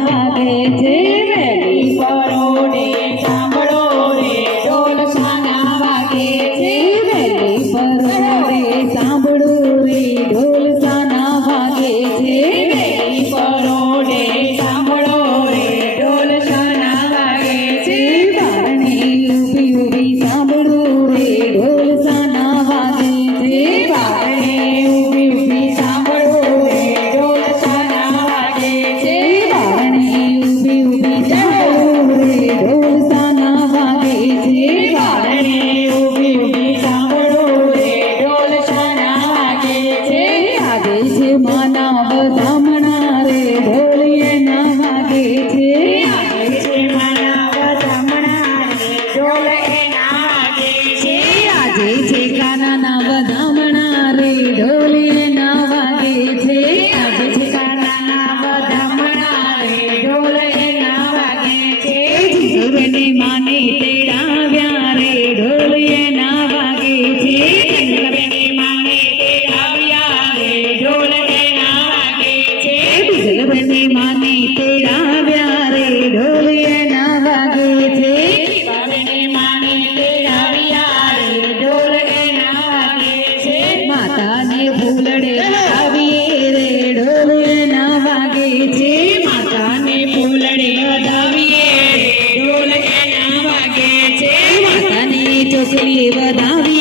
વાગે છે વેલી પરોઢે સાંભળો રે ઢોલ શાના વાગે છે વેલી પરોઢે સાંભળો રે ઢોલ શાના વાગે છે વેલી પરોઢે સાંભળો રે ઢોલ શાના વાગે છે બારણે ઊભી ઊભી સાંભળો રે ઢોલ શાના વાગે છે બારણે ઊભી ઊભી સાંભળો રે ઢોલ શાના વાગે છે બારણે ઊભી ઊભી સાંભળો રે ઢોલ શાના વાગે છે બારણે ઊભી ઊભી સાંભળો રે ઢોલ શાના વાગે છે આજે છે માના વધામણા રે ઢોલ એના વાગે છે આજે છે માના વધામણા રે ઢોલ એના વાગે છે આજે છે કાનાના વધામણા રે ઢોલ એના વાગે છે આજે છે કાનાના વધામણા રે ઢોલ એના વાગે છે જીગરને માને તેડાવ્યા રે ઢોલ એના વાગે છે જીગરને માને તેડાવ્યા રે ઢોલ એના વાગે છે જીગરને માને તેડાવ્યા રે ઢોલ એના વાગે છે જીગરને માને તેડાવ્યા રે ઢોલ એના વાગે છે માતાને ફૂલડે વધાવીએ રે ઢોલ એના વાગે છે માતાને ફૂલડે વધાવીએ રે ઢોલ એના વાગે છે માતાને ચોકલી વધાવીએ